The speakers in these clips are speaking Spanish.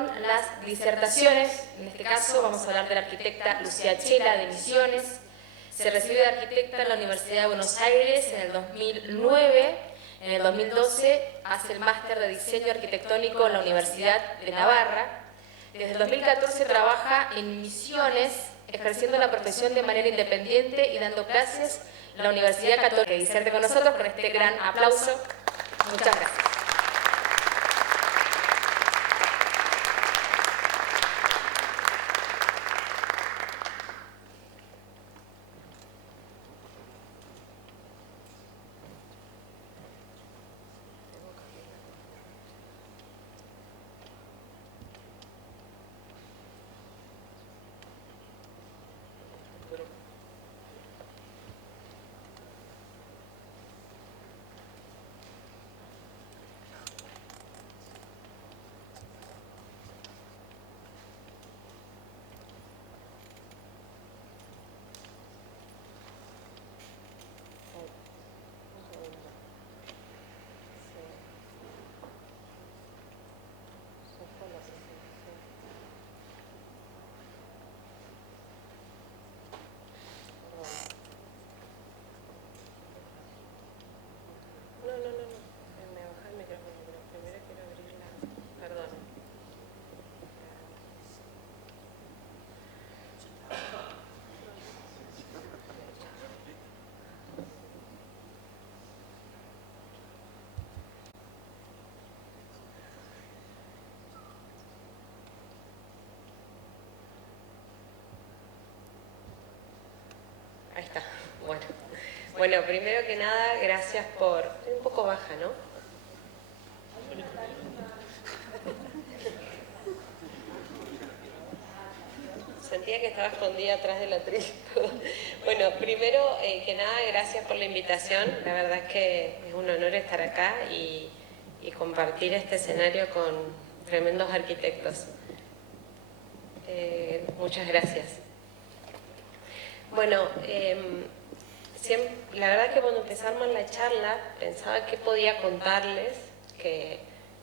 fueron las disertaciones. En este caso vamos a hablar de la arquitecta Lucía Chela de Misiones. Se recibe de arquitecta en la Universidad de Buenos Aires en el 2009. En el 2012 hace el máster de diseño arquitectónico en la Universidad de Navarra. Desde el 2014 trabaja en Misiones, ejerciendo la profesión de manera independiente y dando clases en la Universidad Católica. Y diserte con nosotros con este gran aplauso. Muchas gracias. Ahí está. Bueno, primero que nada, gracias por... Estoy un poco baja, ¿no? Sentía que estaba escondida atrás del atril. Bueno, primero que nada, gracias por la invitación. La verdad es que es un honor estar acá y compartir este escenario con tremendos arquitectos. Muchas gracias. Bueno, la verdad que cuando empezamos la charla pensaba que podía contarles, que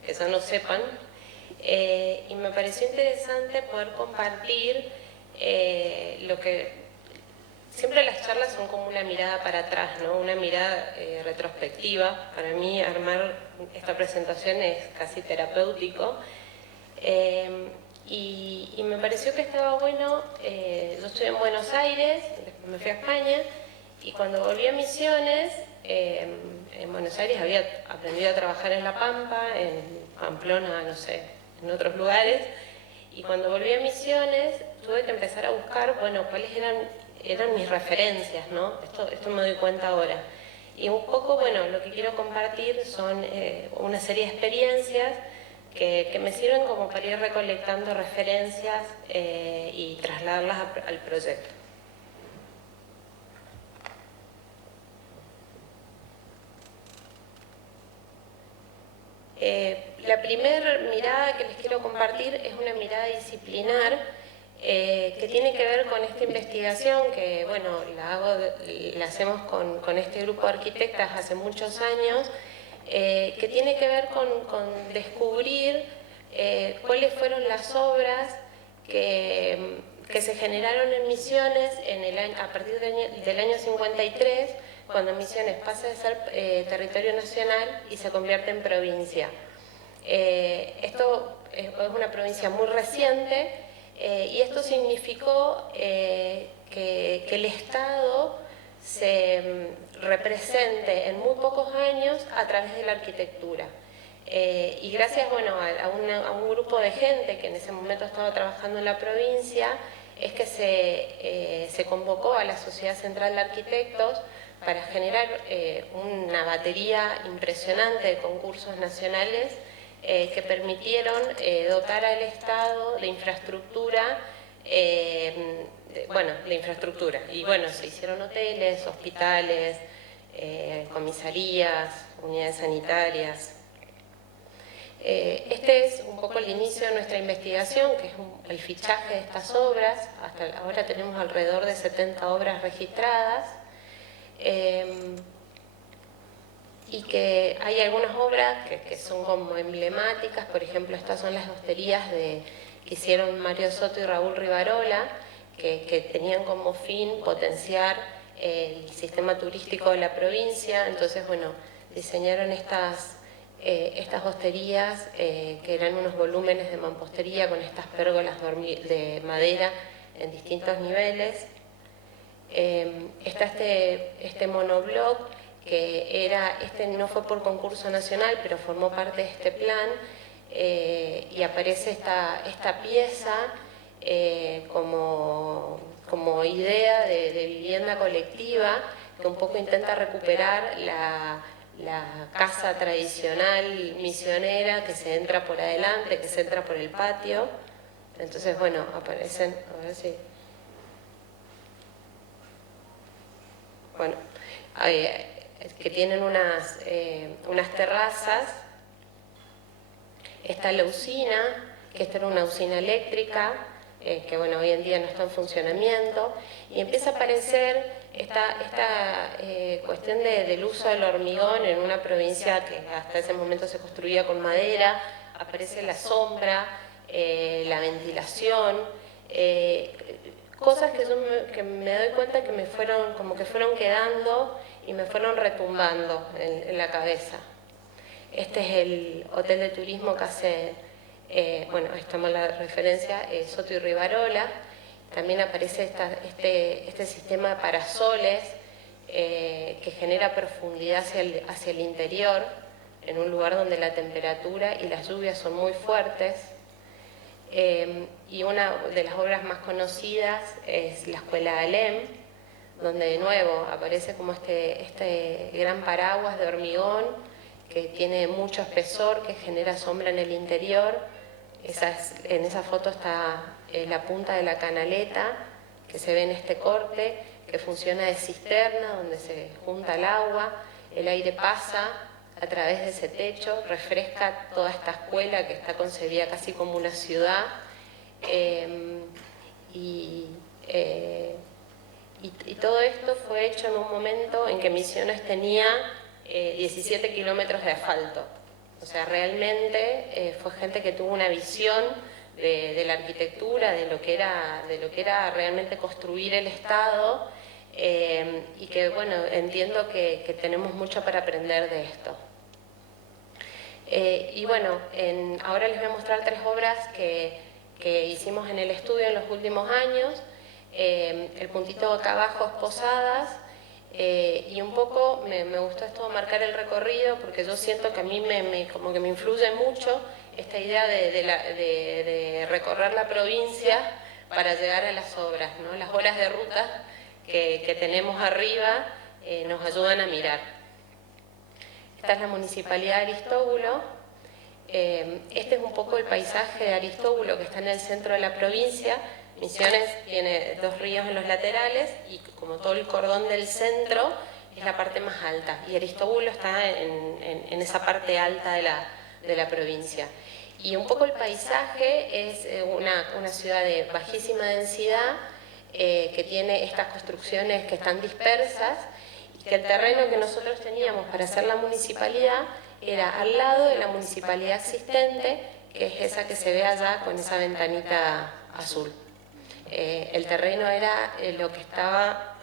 eso no sepan, y me pareció interesante poder compartir lo que... Siempre las charlas son como una mirada para atrás, ¿no? Una mirada retrospectiva. Para mí armar esta presentación es casi terapéutico. Y me pareció que estaba bueno. Yo estoy en Buenos Aires, después me fui a España, y cuando volví a Misiones, en Buenos Aires había aprendido a trabajar en La Pampa, en Pamplona, no sé, en otros lugares, y cuando volví a Misiones tuve que empezar a buscar, bueno, cuáles eran mis referencias, ¿no? Esto me doy cuenta ahora. Y un poco, bueno, lo que quiero compartir son una serie de experiencias que me sirven como para ir recolectando referencias y trasladarlas al proyecto. La primera mirada que les quiero compartir es una mirada disciplinar que tiene que ver con esta investigación que, bueno, la hacemos con este grupo de arquitectas hace muchos años, que tiene que ver con descubrir cuáles fueron las obras que se generaron en Misiones a partir del año 53, cuando Misiones pasa de ser territorio nacional y se convierte en provincia. Esto es una provincia muy reciente y esto significó que el Estado se represente en muy pocos años a través de la arquitectura. Y gracias, bueno, a un grupo de gente que en ese momento estaba trabajando en la provincia, es que se convocó a la Sociedad Central de Arquitectos para generar una batería impresionante de concursos nacionales que permitieron dotar al Estado de infraestructura, de infraestructura. Y bueno, se hicieron hoteles, hospitales, comisarías, unidades sanitarias. Este es un poco el inicio de nuestra investigación, que es el fichaje de estas obras. Hasta ahora tenemos alrededor de 70 obras registradas. y que hay algunas obras que son como emblemáticas. Por ejemplo, estas son las hosterías que hicieron Mario Soto y Raúl Rivarola, que tenían como fin potenciar el sistema turístico de la provincia. Entonces, bueno, diseñaron estas hosterías que eran unos volúmenes de mampostería con estas pérgolas de madera en distintos niveles. Está este monobloc que no fue por concurso nacional, pero formó parte de este plan, y aparece esta pieza como idea de vivienda colectiva, que un poco intenta recuperar la casa tradicional misionera, que se entra por adelante, que se entra por el patio. Entonces, bueno, aparecen, a ver si... Bueno, que tienen unas terrazas. Está la usina, que esta era una usina eléctrica, que bueno, hoy en día no está en funcionamiento, y empieza a aparecer esta cuestión del uso del hormigón en una provincia que hasta ese momento se construía con madera. Aparece la sombra, la ventilación, cosas que me doy cuenta que fueron quedando y me fueron retumbando en la cabeza. Este es el hotel de turismo que hace, bueno, ahí estamos la referencia, Soto y Rivarola. También aparece este sistema de parasoles que genera profundidad hacia el interior, en un lugar donde la temperatura y las lluvias son muy fuertes. Y una de las obras más conocidas es la Escuela de Alem, donde de nuevo aparece como este gran paraguas de hormigón que tiene mucho espesor, que genera sombra en el interior. En esa foto está la punta de la canaleta, que se ve en este corte, que funciona de cisterna, donde se junta el agua, el aire pasa a través de ese techo, refresca toda esta escuela que está concebida casi como una ciudad. Y todo esto fue hecho en un momento en que Misiones tenía 17 kilómetros de asfalto. O sea, realmente fue gente que tuvo una visión de la arquitectura, de lo que era realmente construir el Estado, y que, bueno, entiendo que tenemos mucho para aprender de esto. Y bueno, ahora les voy a mostrar 3 obras que hicimos en el estudio en los últimos años. El puntito acá abajo es Posadas, y un poco me gustó esto de marcar el recorrido, porque yo siento que a mí como que me influye mucho esta idea de recorrer la provincia para llegar a las obras, ¿no? Las horas de ruta que tenemos arriba nos ayudan a mirar. Esta es la Municipalidad de Aristóbulo. Este es un poco el paisaje de Aristóbulo, que está en el centro de la provincia. Misiones tiene 2 ríos en los laterales y como todo el cordón del centro es la parte más alta, y Aristóbulo está en esa parte alta de la provincia. Y un poco el paisaje es una ciudad de bajísima densidad, que tiene estas construcciones que están dispersas, y que el terreno que nosotros teníamos para hacer la municipalidad era al lado de la municipalidad existente, que es esa que se ve allá con esa ventanita azul. El terreno era lo que estaba...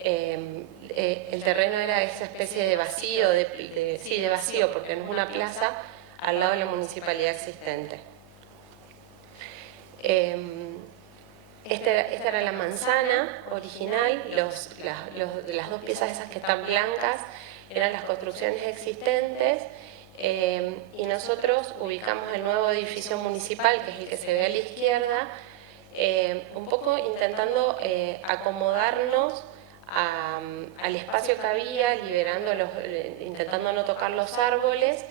el terreno era esa especie de vacío, de vacío, porque no es una plaza, al lado de la municipalidad existente. Esta era la manzana original. Las 2 piezas esas que están blancas eran las construcciones existentes, y nosotros ubicamos el nuevo edificio municipal, que es el que se ve a la izquierda, un poco intentando acomodarnos al espacio que había, intentando no tocar los árboles,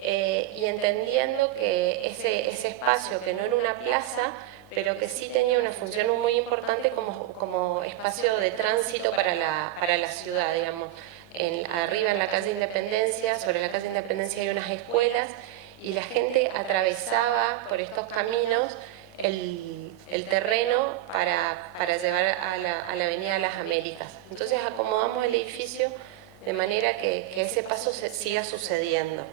y entendiendo que ese espacio, que no era una plaza, pero que sí tenía una función muy importante como espacio de tránsito para la ciudad, digamos. Arriba en la calle Independencia, sobre la calle Independencia hay unas escuelas, y la gente atravesaba por estos caminos el terreno para llevar a la Avenida de las Américas. Entonces acomodamos el edificio de manera que ese paso siga sucediendo.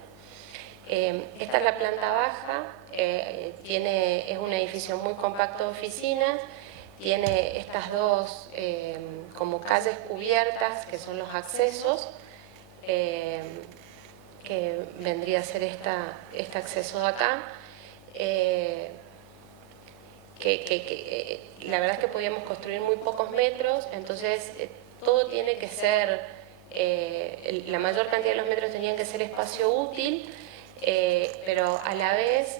Esta es la planta baja, es un edificio muy compacto de oficinas, tiene estas dos como calles cubiertas, que son los accesos, que vendría a ser este acceso de acá. La verdad es que podíamos construir muy pocos metros, entonces todo tiene que ser, la mayor cantidad de los metros tenían que ser espacio útil, pero a la vez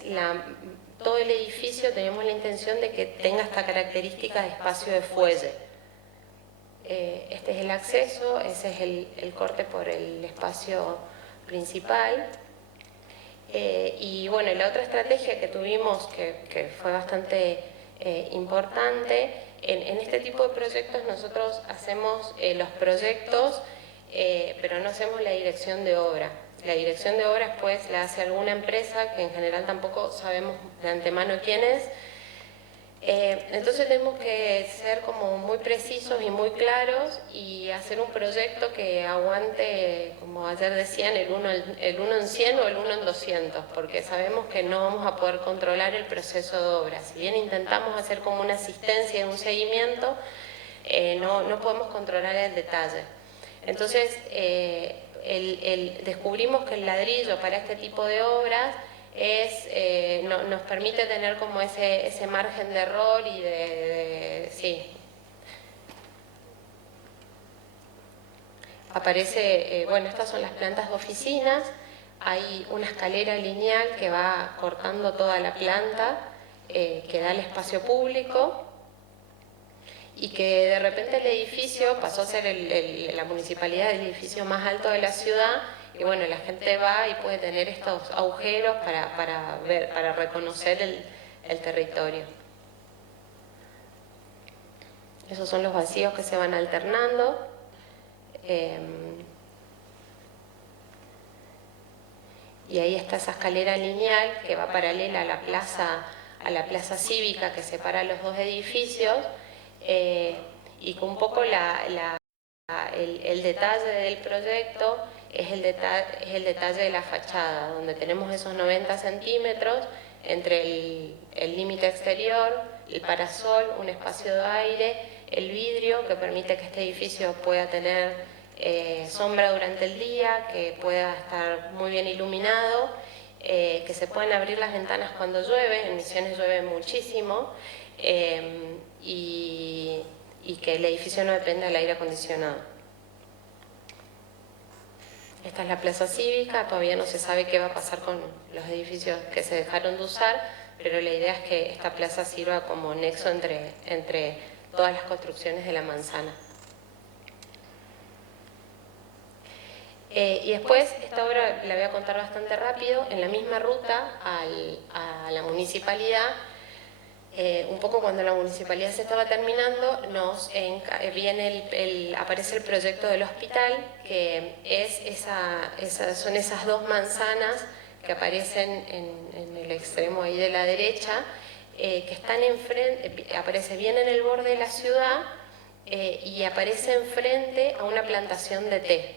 todo el edificio teníamos la intención de que tenga esta característica de espacio de fuelle. Este es el acceso, ese es el corte por el espacio principal. Y bueno, la otra estrategia que tuvimos, que fue bastante importante, en este tipo de proyectos nosotros hacemos los proyectos, pero no hacemos la dirección de obra. La dirección de obras pues la hace alguna empresa que en general tampoco sabemos de antemano quién es. Entonces tenemos que ser como muy precisos y muy claros y hacer un proyecto que aguante, como ayer decían, el 1 en 100 o el 1 en 200, porque sabemos que no vamos a poder controlar el proceso de obra. Si bien intentamos hacer como una asistencia y un seguimiento, no podemos controlar el detalle. Entonces descubrimos que el ladrillo para este tipo de obras nos permite tener como ese margen de error y sí. Aparece, bueno, estas son las plantas de oficinas, hay una escalera lineal que va cortando toda la planta, que da al espacio público, y que de repente el edificio pasó a ser la municipalidad del edificio más alto de la ciudad, y bueno, la gente va y puede tener estos agujeros para reconocer el territorio. Esos son los vacíos que se van alternando. Y ahí está esa escalera lineal que va paralela a la plaza cívica que separa los dos edificios, y que un poco el detalle del proyecto es el detalle de la fachada, donde tenemos esos 90 centímetros entre el límite exterior, el parasol, un espacio de aire, el vidrio que permite que este edificio pueda tener sombra durante el día, que pueda estar muy bien iluminado, que se puedan abrir las ventanas cuando llueve. En Misiones llueve muchísimo, y que el edificio no dependa del aire acondicionado. Esta es la plaza cívica, todavía no se sabe qué va a pasar con los edificios que se dejaron de usar, pero la idea es que esta plaza sirva como nexo entre todas las construcciones de la manzana. Y después, esta obra la voy a contar bastante rápido, en la misma ruta a la municipalidad. Un poco cuando la municipalidad se estaba terminando, aparece el proyecto del hospital, que son esas dos manzanas que aparecen en el extremo ahí de la derecha, que están enfrente, aparece bien en el borde de la ciudad, y aparece enfrente a una plantación de té.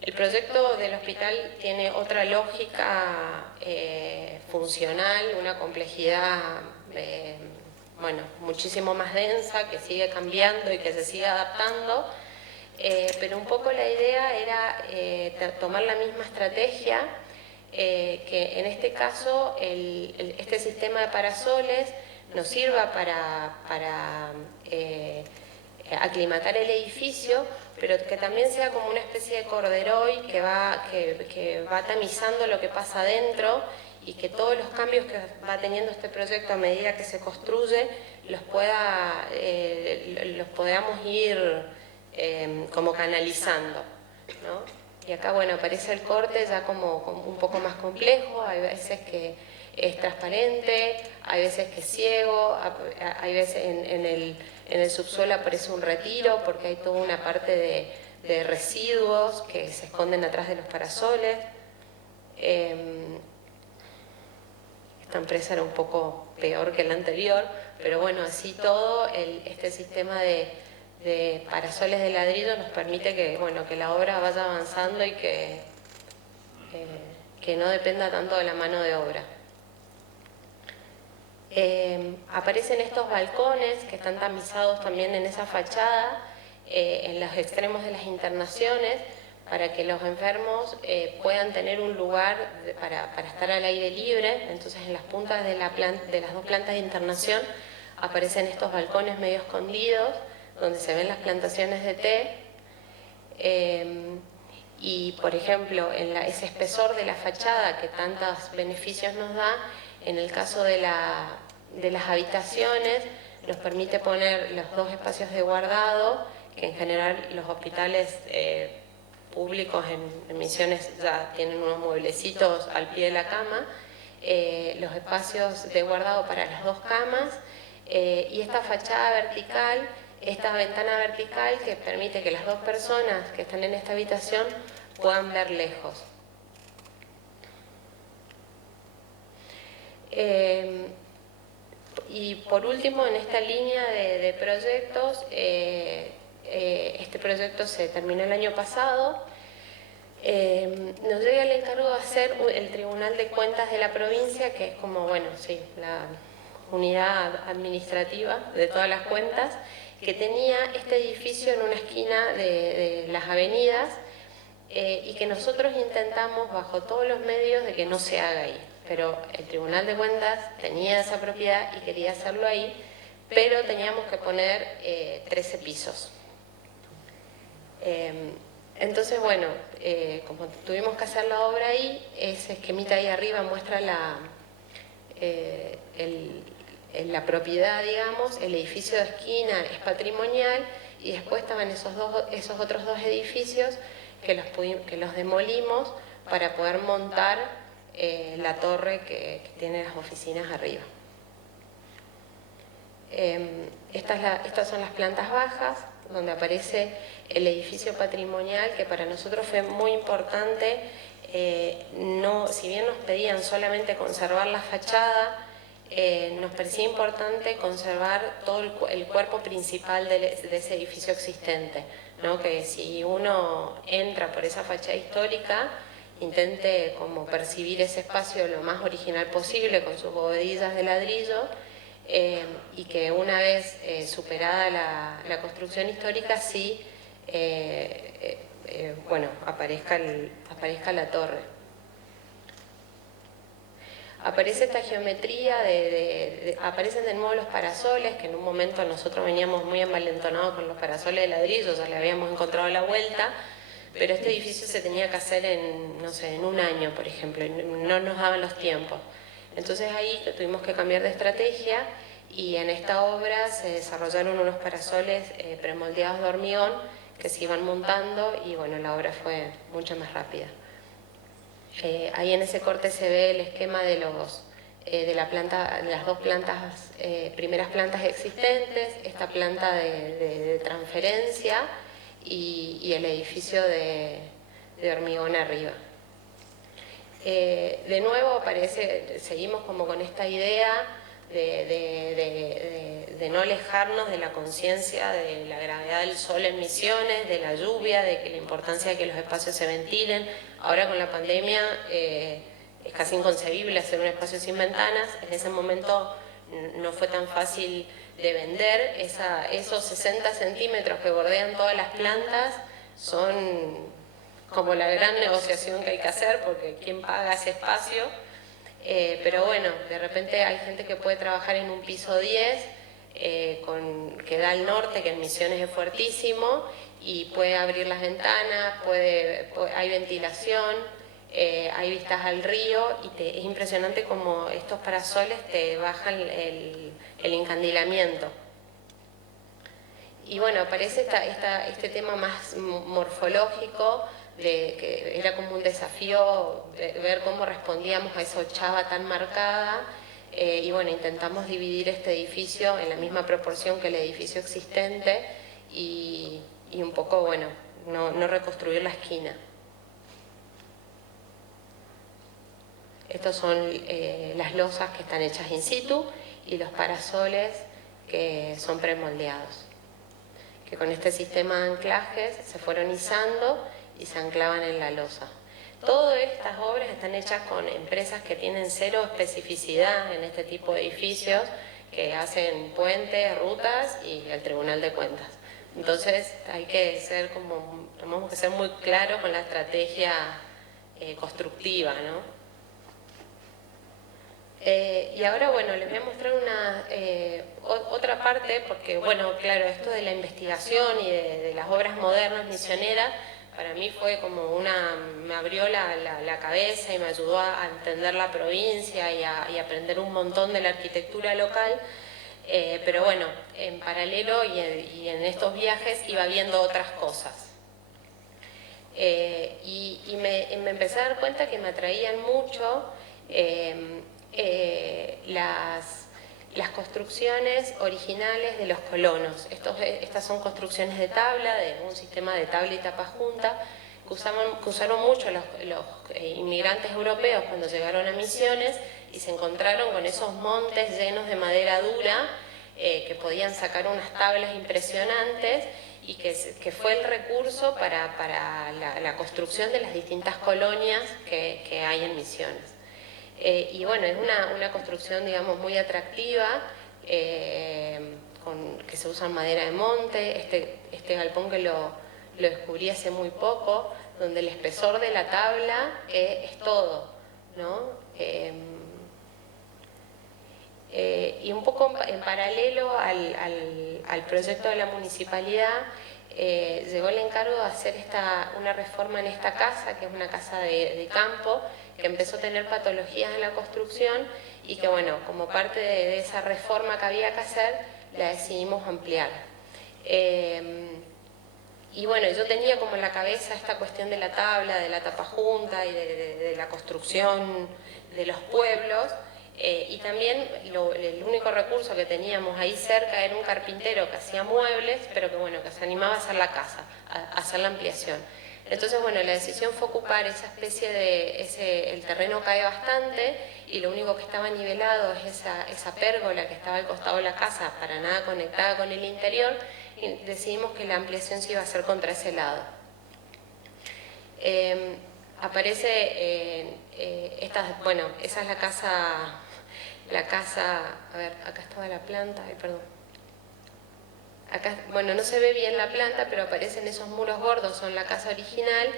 El proyecto del hospital tiene otra lógica funcional, una complejidad muchísimo más densa, que sigue cambiando y que se sigue adaptando, pero un poco la idea era tomar la misma estrategia, que en este caso este sistema de parasoles nos sirva para aclimatar el edificio, pero que también sea como una especie de corderoy que va tamizando lo que pasa adentro, y que todos los cambios que va teniendo este proyecto a medida que se construye los podamos ir como canalizando, ¿no? Y acá, bueno, aparece el corte ya como un poco más complejo. Hay veces que es transparente, hay veces que es ciego, hay veces en el subsuelo aparece un retiro porque hay toda una parte de residuos que se esconden atrás de los parasoles. Esta empresa era un poco peor que la anterior, pero bueno, así todo, este sistema de de parasoles de ladrillo nos permite que, bueno, que la obra vaya avanzando y que no dependa tanto de la mano de obra. Aparecen estos balcones que están tamizados también en esa fachada, en los extremos de las internaciones, para que los enfermos puedan tener un lugar para estar al aire libre. Entonces en las puntas de las dos plantas de internación aparecen estos balcones medio escondidos, donde se ven las plantaciones de té. Y por ejemplo, ese espesor de la fachada que tantos beneficios nos da, en el caso de las habitaciones, nos permite poner los dos espacios de guardado, que en general los hospitales públicos en Misiones ya tienen unos mueblecitos al pie de la cama, los espacios de guardado para las dos camas, y esta fachada vertical, esta ventana vertical que permite que las dos personas que están en esta habitación puedan ver lejos. Y por último, en esta línea de proyectos, este proyecto se terminó el año pasado. Nos llega el encargo de hacer el Tribunal de Cuentas de la provincia, que es como, bueno, sí, la unidad administrativa de todas las cuentas, que tenía este edificio en una esquina de las avenidas, y que nosotros intentamos bajo todos los medios de que no se haga ahí. Pero el Tribunal de Cuentas tenía esa propiedad y quería hacerlo ahí, pero teníamos que poner 13 pisos. Entonces, bueno, como tuvimos que hacer la obra ahí, ese esquemita ahí arriba muestra la propiedad, digamos. El edificio de esquina es patrimonial, y después estaban esos otros dos edificios que los demolimos para poder montar la torre que tiene las oficinas arriba. Estas son las plantas bajas, donde aparece el edificio patrimonial, que para nosotros fue muy importante. Si bien nos pedían solamente conservar la fachada, nos parecía importante conservar todo el cuerpo principal de ese edificio existente, ¿no? Que si uno entra por esa fachada histórica, intente como percibir ese espacio lo más original posible, con sus bovedillas de ladrillo, y que una vez superada la construcción histórica, sí, bueno, aparezca la torre. Aparece esta geometría, aparecen de nuevo los parasoles, que en un momento nosotros veníamos muy envalentonados con los parasoles de ladrillo, ya le habíamos encontrado la vuelta, pero este edificio se tenía que hacer en un año, por ejemplo, y no nos daban los tiempos. Entonces ahí tuvimos que cambiar de estrategia, y en esta obra se desarrollaron unos parasoles premoldeados de hormigón que se iban montando, y bueno, la obra fue mucho más rápida. Ahí en ese corte se ve el esquema de las dos plantas, primeras plantas existentes, esta planta de transferencia y el edificio de hormigón arriba. De nuevo seguimos como con esta idea de no alejarnos de la conciencia de la gravedad del sol en Misiones, de la lluvia, de que la importancia de que los espacios se ventilen. Ahora con la pandemia es casi inconcebible hacer un espacio sin ventanas. En ese momento no fue tan fácil de vender. Esos 60 centímetros que bordean todas las plantas son como la gran negociación que hay que hacer, porque ¿quién paga ese espacio? Pero bueno, de repente hay gente que puede trabajar en un piso 10, que da al norte, que en Misiones es fuertísimo, y puede abrir las ventanas, hay ventilación, hay vistas al río, y es impresionante como estos parasoles te bajan el encandilamiento. Y bueno, aparece este tema más morfológico, que era como un desafío de ver cómo respondíamos a esa ochava tan marcada, y bueno, intentamos dividir este edificio en la misma proporción que el edificio existente, y un poco, bueno, no reconstruir la esquina. Estos son las losas que están hechas in situ, y los parasoles que son premoldeados, que con este sistema de anclajes se fueron izando y se anclaban en la losa. Todas estas obras están hechas con empresas que tienen cero especificidad en este tipo de edificios, que hacen puentes, rutas y el Tribunal de Cuentas. Entonces tenemos que ser muy claros con la estrategia constructiva, ¿no? Y ahora, bueno, les voy a mostrar otra parte, porque, bueno, claro, esto de la investigación y de las obras modernas misioneras, para mí fue como me abrió la cabeza y me ayudó a entender la provincia y a aprender un montón de la arquitectura local. Pero bueno, en paralelo y en estos viajes iba viendo otras cosas. Y me empecé a dar cuenta que me atraían mucho las construcciones originales de los colonos. Estas son construcciones de tabla, de un sistema de tabla y tapa junta, que usaron mucho los inmigrantes europeos cuando llegaron a Misiones y se encontraron con esos montes llenos de madera dura que podían sacar unas tablas impresionantes, y que fue el recurso para la construcción de las distintas colonias que hay en Misiones. Y bueno, es una construcción, digamos, muy atractiva, que se usa madera de monte. Este galpón que lo descubrí hace muy poco, donde el espesor de la tabla es todo, ¿no? Y un poco en paralelo al proyecto de la municipalidad, llegó el encargo de hacer una reforma en esta casa, que es una casa de campo, que empezó a tener patologías en la construcción y que, bueno, como parte de esa reforma que había que hacer, la decidimos ampliar. Y bueno, yo tenía como en la cabeza esta cuestión de la tabla, de la tapa junta y de la construcción de los pueblos. Y también el único recurso que teníamos ahí cerca era un carpintero que hacía muebles, pero que, bueno, que se animaba a hacer la casa, a hacer la ampliación. Entonces, bueno, la decisión fue ocupar esa especie el terreno cae bastante y lo único que estaba nivelado es esa pérgola que estaba al costado de la casa, para nada conectada con el interior, y decidimos que la ampliación se iba a hacer contra ese lado. Bueno, esa es la casa, a ver, acá estaba la planta, perdón. Acá, bueno, no se ve bien la planta, pero aparecen esos muros gordos, son la casa original,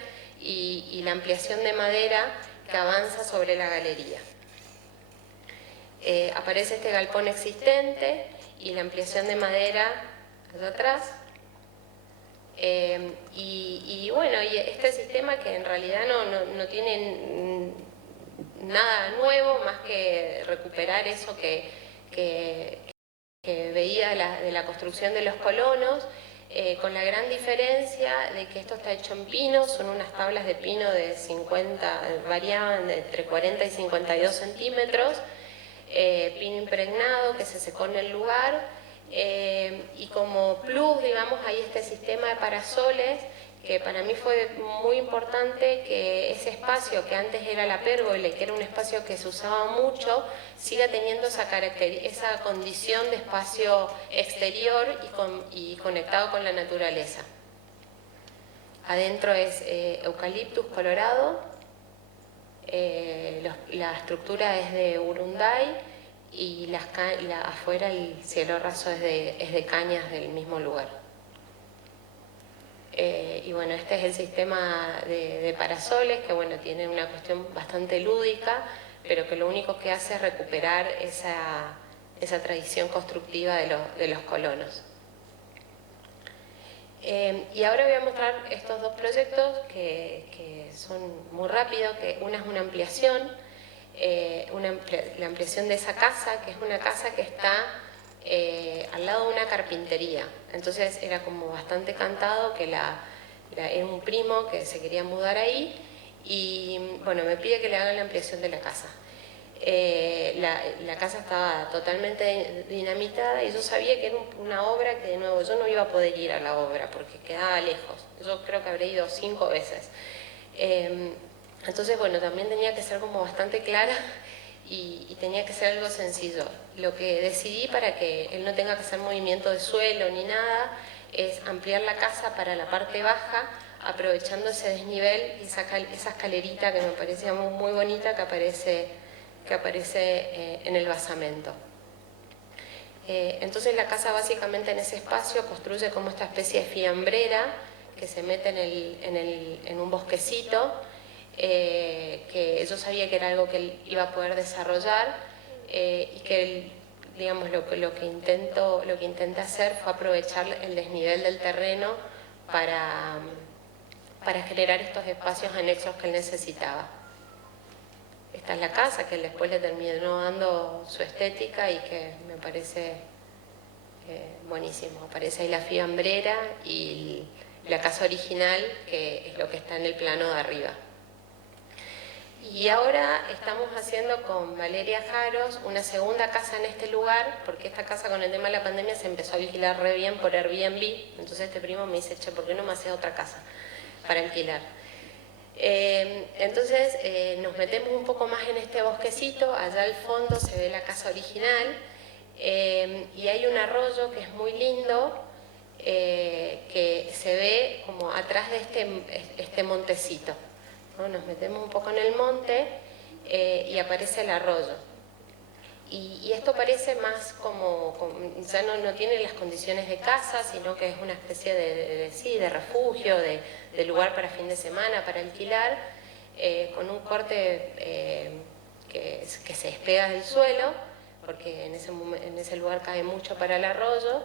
y la ampliación de madera que avanza sobre la galería. Aparece este galpón existente y la ampliación de madera allá atrás. Y bueno, y este sistema que en realidad no tiene nada nuevo, más que recuperar eso que veía de la construcción de los colonos, con la gran diferencia de que esto está hecho en pino. Son unas tablas de pino de 50, variaban entre 40 y 52 centímetros, pino impregnado que se secó en el lugar, y como plus, digamos, hay este sistema de parasoles, que para mí fue muy importante que ese espacio que antes era la pérgola y que era un espacio que se usaba mucho, siga teniendo esa condición de espacio exterior y conectado con la naturaleza. Adentro es eucaliptus colorado, la estructura es de urunday y afuera el cielo raso es de cañas del mismo lugar. Y bueno, este es el sistema de parasoles, que, bueno, tiene una cuestión bastante lúdica, pero que lo único que hace es recuperar esa tradición constructiva de los colonos. Y ahora voy a mostrar estos dos proyectos que son muy rápidos, que una es una ampliación, la ampliación de esa casa, que es una casa que está al lado de una carpintería. Entonces era como bastante cantado que era un primo que se quería mudar ahí, y bueno, me pide que le hagan la ampliación de la casa. La casa estaba totalmente dinamitada y yo sabía que era una obra que, de nuevo, yo no iba a poder ir a la obra porque quedaba lejos. Yo creo que habré ido 5 veces. Entonces, bueno, también tenía que ser como bastante clara y tenía que ser algo sencillo. Lo que decidí, para que él no tenga que hacer movimiento de suelo ni nada, es ampliar la casa para la parte baja, aprovechando ese desnivel y esa escalerita que me parecía muy bonita que aparece en el basamento. Entonces la casa básicamente en ese espacio construye como esta especie de fiambrera que se mete en un bosquecito, que yo sabía que era algo que él iba a poder desarrollar, y que él, digamos, lo que intenté hacer fue aprovechar el desnivel del terreno para generar estos espacios anexos que él necesitaba. Esta es la casa que él después le terminó dando su estética y que me parece buenísimo. Aparece ahí la fiambrera y la casa original, que es lo que está en el plano de arriba. Y ahora estamos haciendo con Valeria Jaros una segunda casa en este lugar, porque esta casa con el tema de la pandemia se empezó a alquilar re bien por Airbnb. Entonces este primo me dice, che, ¿por qué no me haces otra casa para alquilar? Entonces nos metemos un poco más en este bosquecito. Allá al fondo se ve la casa original, y hay un arroyo que es muy lindo, que se ve como atrás de este montecito, ¿no? Nos metemos un poco en el monte, y aparece el arroyo. Y esto parece más como ya no tiene las condiciones de casa, sino que es una especie de refugio, de lugar para fin de semana, para alquilar, con un corte que se despega del suelo, porque en ese lugar cae mucho para el arroyo,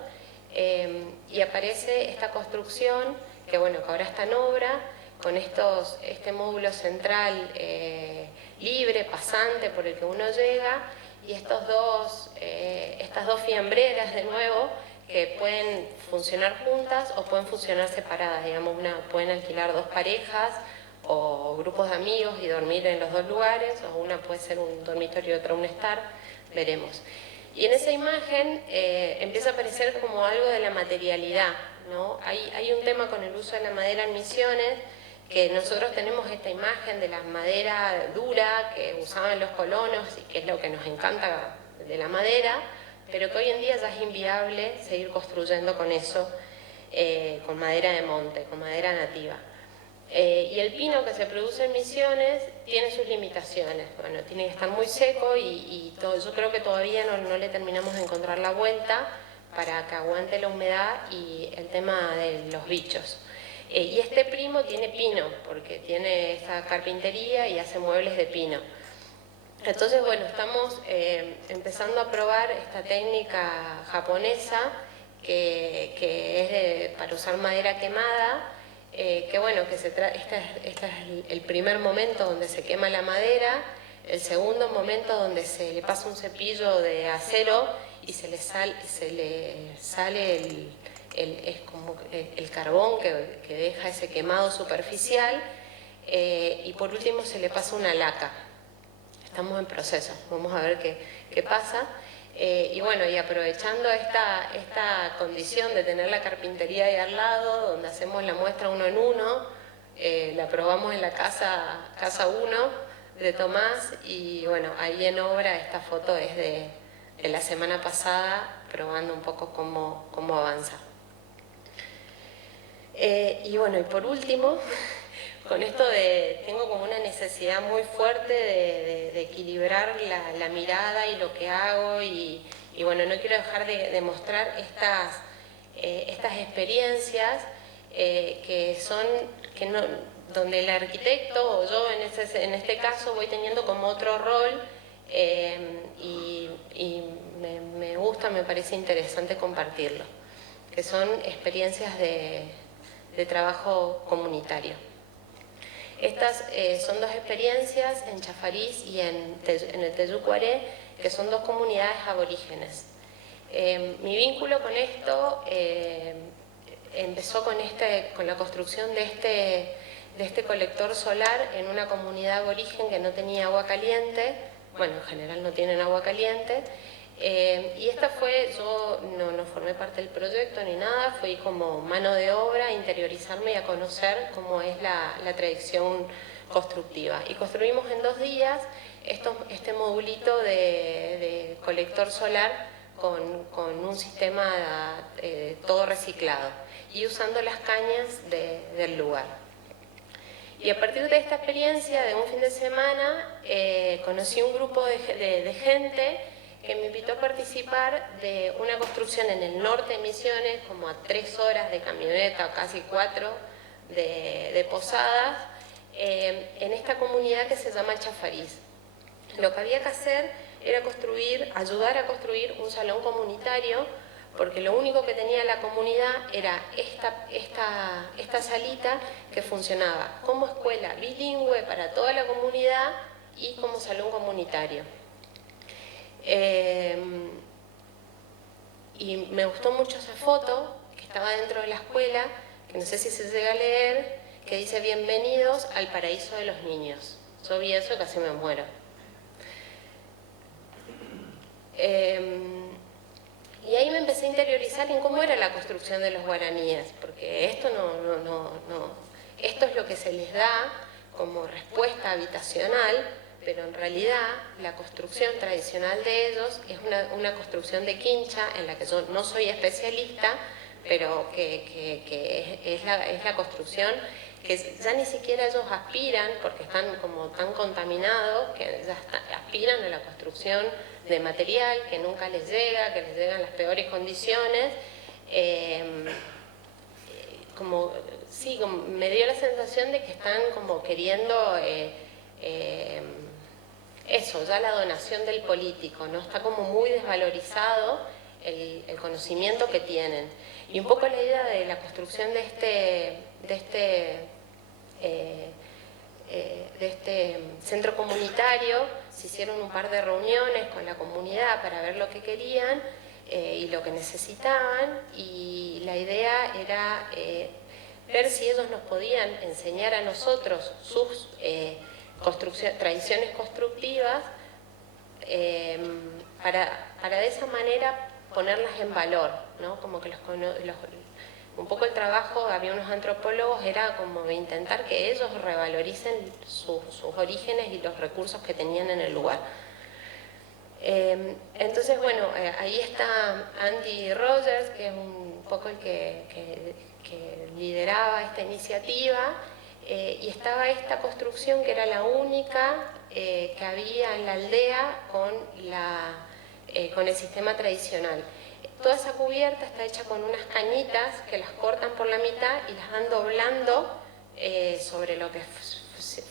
y aparece esta construcción, que bueno, que ahora está en obra, con este módulo central libre, pasante, por el que uno llega, y estas dos fiambreras de nuevo, que pueden funcionar juntas o pueden funcionar separadas. Digamos, pueden alquilar dos parejas o grupos de amigos y dormir en los dos lugares, o una puede ser un dormitorio y otra un estar, veremos. Y en esa imagen empieza a aparecer como algo de la materialidad, ¿no? Hay un tema con el uso de la madera en Misiones, que nosotros tenemos esta imagen de la madera dura que usaban los colonos y que es lo que nos encanta de la madera, pero que hoy en día ya es inviable seguir construyendo con eso, con madera de monte, con madera nativa. Y el pino que se produce en Misiones tiene sus limitaciones. Bueno, tiene que estar muy seco y yo creo que todavía no le terminamos de encontrar la vuelta para que aguante la humedad y el tema de los bichos. Y este primo tiene pino, porque tiene esta carpintería y hace muebles de pino. Entonces, bueno, estamos empezando a probar esta técnica japonesa, que es para usar madera quemada, que bueno, este es el primer momento donde se quema la madera, el segundo momento donde se le pasa un cepillo de acero y se le sale es como el carbón que deja ese quemado superficial, y por último se le pasa una laca. Estamos en proceso, vamos a ver qué pasa. Y bueno, y aprovechando esta condición de tener la carpintería ahí al lado, donde hacemos la muestra uno en uno, la probamos en la casa 1 de Tomás, y bueno, ahí en obra. Esta foto es de la semana pasada, probando un poco cómo avanza. Y bueno, y por último, con esto tengo como una necesidad muy fuerte de equilibrar la mirada y lo que hago, y bueno, no quiero dejar de mostrar estas experiencias donde el arquitecto, o yo en este caso, voy teniendo como otro rol, y me gusta, me parece interesante compartirlo, que son experiencias de trabajo comunitario. Estas son dos experiencias en Chafariz y en el Teyucuaré, que son dos comunidades aborígenes. Mi vínculo con esto empezó con la construcción de este colector solar en una comunidad aborigen que no tenía agua caliente. Bueno, en general no tienen agua caliente. Y esta yo no formé parte del proyecto ni nada, fui como mano de obra a interiorizarme y a conocer cómo es la tradición constructiva. Y construimos en 2 días este modulito de colector solar con un sistema todo reciclado y usando las cañas del lugar. Y a partir de esta experiencia de un fin de semana conocí un grupo de gente que me invitó a participar de una construcción en el norte de Misiones, como a 3 horas de camioneta o casi 4 de Posadas, en esta comunidad que se llama Chafariz. Lo que había que hacer era ayudar a construir un salón comunitario, porque lo único que tenía la comunidad era esta salita que funcionaba como escuela bilingüe para toda la comunidad y como salón comunitario. Y me gustó mucho esa foto que estaba dentro de la escuela, que no sé si se llega a leer, que dice bienvenidos al paraíso de los niños. Yo vi eso y casi me muero. Y ahí me empecé a interiorizar en cómo era la construcción de los guaraníes, porque esto esto es lo que se les da como respuesta habitacional, pero en realidad la construcción tradicional de ellos es una construcción de quincha, en la que yo no soy especialista, pero que es la construcción que ya ni siquiera ellos aspiran, porque están como tan contaminados, que ya aspiran a la construcción de material que nunca les llega, que les llegan las peores condiciones. Me dio la sensación de que están como queriendo eso, ya la donación del político, ¿no? Está como muy desvalorizado el conocimiento que tienen. Y un poco la idea de la construcción de este centro comunitario, se hicieron un par de reuniones con la comunidad para ver lo que querían y lo que necesitaban, y la idea era ver si ellos nos podían enseñar a nosotros sus tradiciones constructivas para de esa manera ponerlas en valor, ¿no? Como que un poco el trabajo, había unos antropólogos, era como de intentar que ellos revaloricen sus orígenes y los recursos que tenían en el lugar. Entonces, bueno, ahí está Andy Rogers, que es un poco el que lideraba esta iniciativa, y estaba esta construcción que era la única que había en la aldea con el sistema tradicional. Toda esa cubierta está hecha con unas cañitas que las cortan por la mitad y las van doblando sobre lo que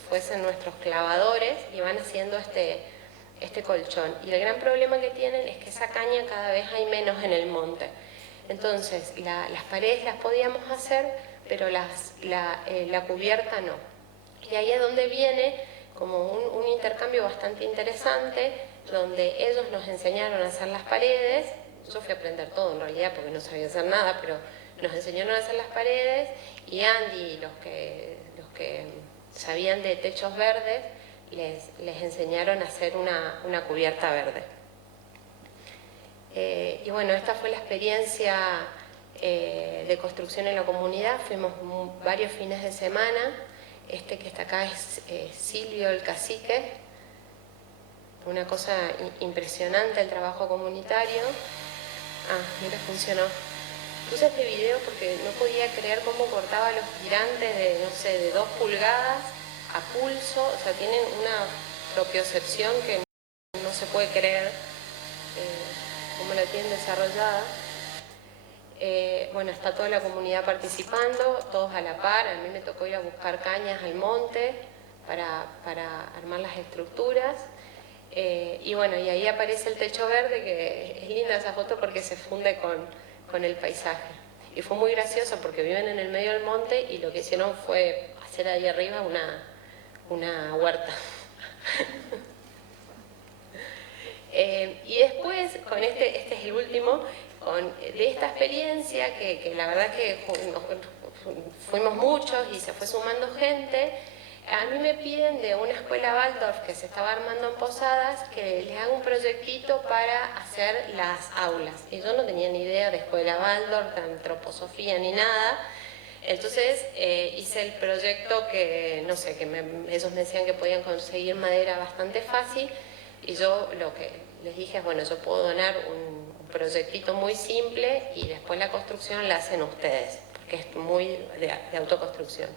fuesen nuestros clavadores, y van haciendo este colchón. Y el gran problema que tienen es que esa caña cada vez hay menos en el monte. Entonces las paredes las podíamos hacer, pero la cubierta no. Y ahí es donde viene como un intercambio bastante interesante, donde ellos nos enseñaron a hacer las paredes. Yo fui a aprender todo en realidad porque no sabía hacer nada, pero nos enseñaron a hacer las paredes, y Andy, los que sabían de techos verdes, les enseñaron a hacer una cubierta verde. Y bueno, esta fue la experiencia de construcción en la comunidad. Fuimos varios fines de semana. Este que está acá es Silvio el Cacique. Una cosa impresionante el trabajo comunitario. Ah, mira, funcionó. Puse este video porque no podía creer cómo cortaba los tirantes de 2 pulgadas a pulso. O sea, tienen una propiocepción que no se puede creer cómo la tienen desarrollada. Bueno, está toda la comunidad participando, todos a la par. A mí me tocó ir a buscar cañas al monte para armar las estructuras. Y bueno, y ahí aparece el techo verde, que es linda esa foto porque se funde con el paisaje. Y fue muy gracioso porque viven en el medio del monte y lo que hicieron fue hacer ahí arriba una huerta. Y después, con este es el último, de esta experiencia, que la verdad que fuimos muchos y se fue sumando gente. A mí me piden de una escuela Waldorf que se estaba armando en Posadas que les haga un proyectito para hacer las aulas. Y yo no tenía ni idea de escuela Waldorf, de antroposofía ni nada. Entonces hice el proyecto que, no sé, ellos me decían que podían conseguir madera bastante fácil, y yo les dije, bueno, yo puedo donar un proyectito muy simple y después la construcción la hacen ustedes, porque es muy de autoconstrucción.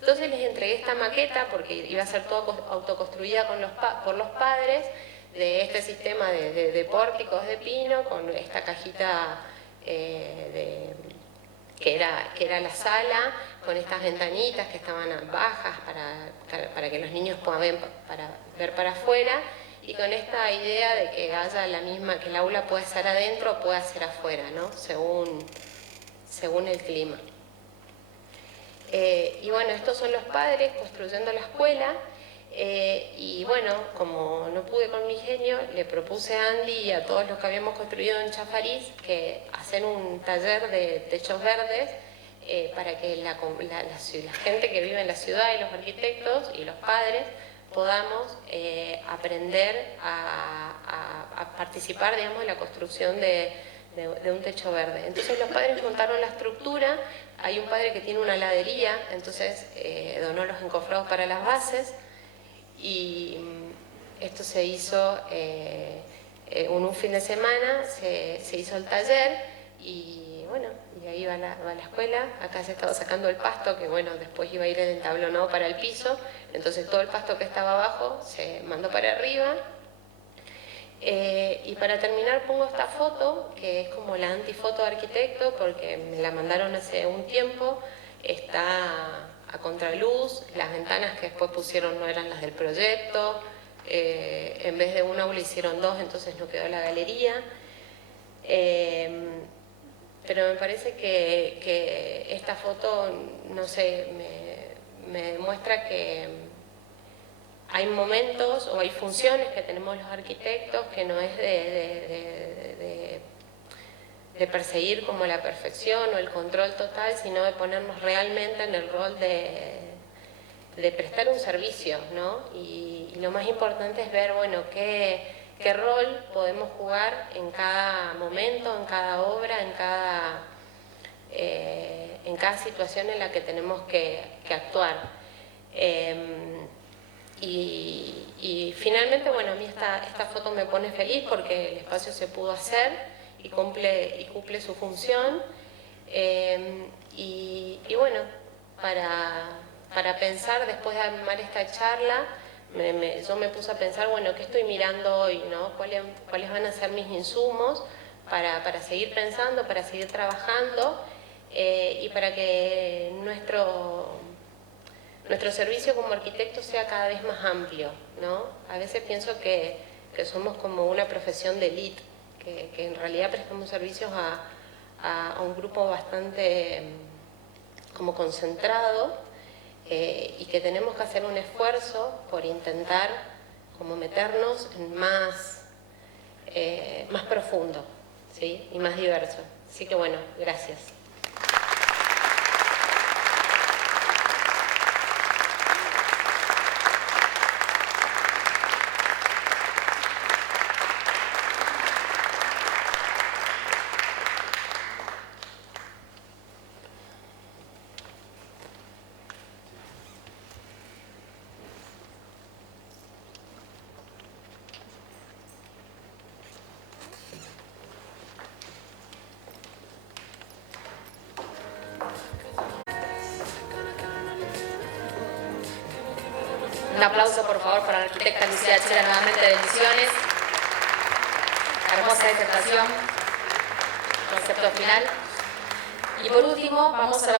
Entonces les entregué esta maqueta, porque iba a ser todo autoconstruida por los padres, de este sistema de pórticos de pino, con esta cajita que era la sala, con estas ventanitas que estaban bajas para que los niños puedan ver para afuera, y con esta idea de que haya la misma, que el aula puede ser adentro o puede ser afuera, ¿no? Según el clima. Y bueno, estos son los padres construyendo la escuela. Y bueno, como no pude con mi genio, le propuse a Andy y a todos los que habíamos construido en Chafariz que hacer un taller de techos verdes para que la gente que vive en la ciudad y los arquitectos y los padres podamos aprender a participar, digamos, en la construcción de un techo verde. Entonces los padres montaron la estructura. Hay un padre que tiene una heladería, entonces donó los encofrados para las bases. Y esto se hizo un fin de semana, se hizo el taller y bueno, y ahí va la escuela. Acá se estaba sacando el pasto, que bueno, después iba a ir el entablonado para el piso, entonces todo el pasto que estaba abajo se mandó para arriba. Y para terminar pongo esta foto, que es como la antifoto de arquitecto, porque me la mandaron hace un tiempo. Está a contraluz, las ventanas que después pusieron no eran las del proyecto, en vez de un aula hicieron dos, entonces no quedó la galería. Pero me parece que esta foto, no sé, me demuestra que hay momentos o hay funciones que tenemos los arquitectos que no es de perseguir como la perfección o el control total, sino de ponernos realmente en el rol de prestar un servicio, ¿no? Y lo más importante es ver, bueno, qué rol podemos jugar en cada momento, en cada obra, en cada situación en la que tenemos que actuar. Y finalmente, bueno, a mí esta foto me pone feliz porque el espacio se pudo hacer y cumple su función. Y bueno, para pensar, después de armar esta charla, yo me puse a pensar, bueno, ¿qué estoy mirando hoy, ¿no? ¿Cuáles van a ser mis insumos para seguir pensando, para seguir trabajando y para que nuestro servicio como arquitectos sea cada vez más amplio, ¿no? A veces pienso que somos como una profesión de élite, que en realidad prestamos servicios a un grupo bastante como concentrado y que tenemos que hacer un esfuerzo por intentar como meternos en más profundo, ¿sí? Y más diverso. Así que bueno, gracias. Un aplauso, por favor, para la arquitecta Lucía Chela, nuevamente de Misiones. Hermosa disertación, concepto final. Y por último, vamos a